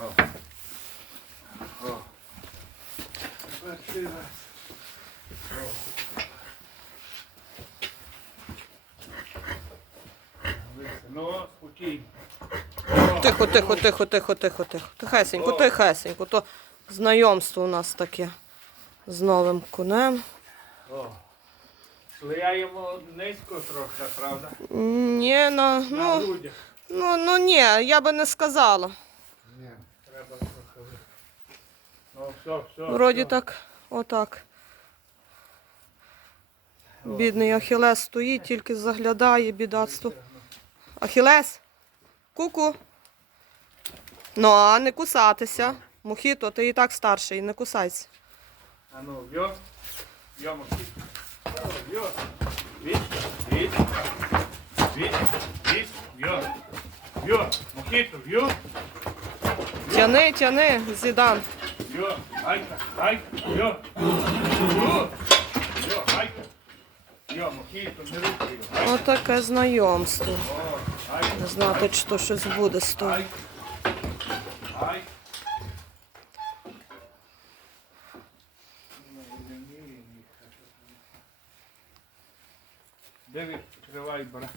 О. О. Перший раз. Ну, спокійно. Тихо, тихо, тихо, тихо, тихо, тихо. Тихесенько, тихесенько. То знайомство у нас таке з новим конем. О. Шлияємо низько трохи, правда? Ні, на, На ну, грудях. ну, ну ні, я би не сказала. Ні, треба трохи. ви- Ну, все, все. Вроді все. так, отак. Бідний Ахілес стоїть, тільки заглядає бідацтво. Ахілес? Ку-ку. Ну, а не кусатися. Мухіто, ти і так старший, не кусайся. А ну, вьо. Вьо, Максим. Вьо. Від, від, від, від, вьо. Вьо. Мохіто, вьо. Тяни, тяни, зідан. Вьо. Айка, айка. Вьо. Вьо, айка. Вьо, Мохіто, не рухай. Отаке знайомство. Не знати, чи то щось буде з того. айка. Де відкривай браму?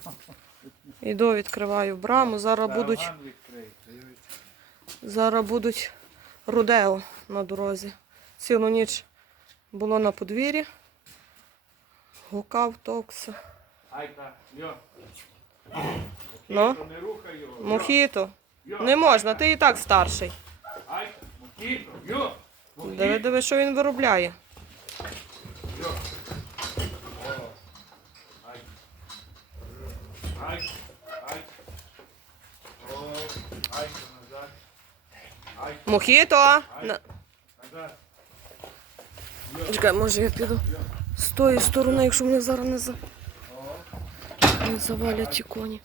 Іду, відкриваю браму. Зараз будуть, зараз будуть рудео на дорозі. Цілу ніч було на подвір'ї. Гукав, йо. Ну? Мохіто, не можна, ти і так старший. Диви, диви, що він виробляє. йо. Чекай, може я піду з тої сторони, якщо мене зараз не, за... Не завалять ті коні.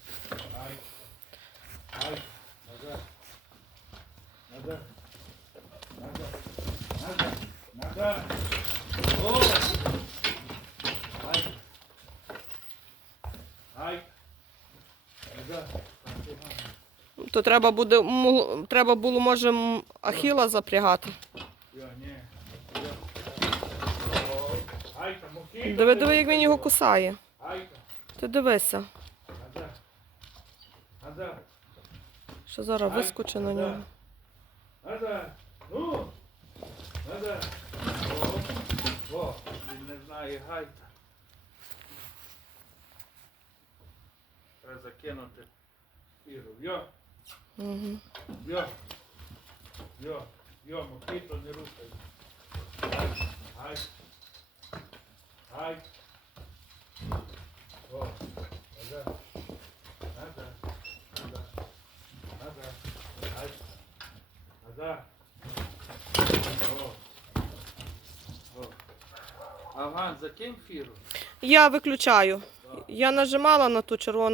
То треба буде треба було, може, Ахіла запрягати. Йо, ні. Йо. О. Айка, Мохіто. Диви, диви, як він його кусає. Ти дивися, що зараз вискочить на нього. О. Він не знає гайта. Треба закинути іру. Йо. Йо. Йо. Йо, мохіто не рухай. Гай. Гай. О. Назад. Назад. Назад. О. О. Аван, закинь. Я виключаю. Я нажимала на ту червону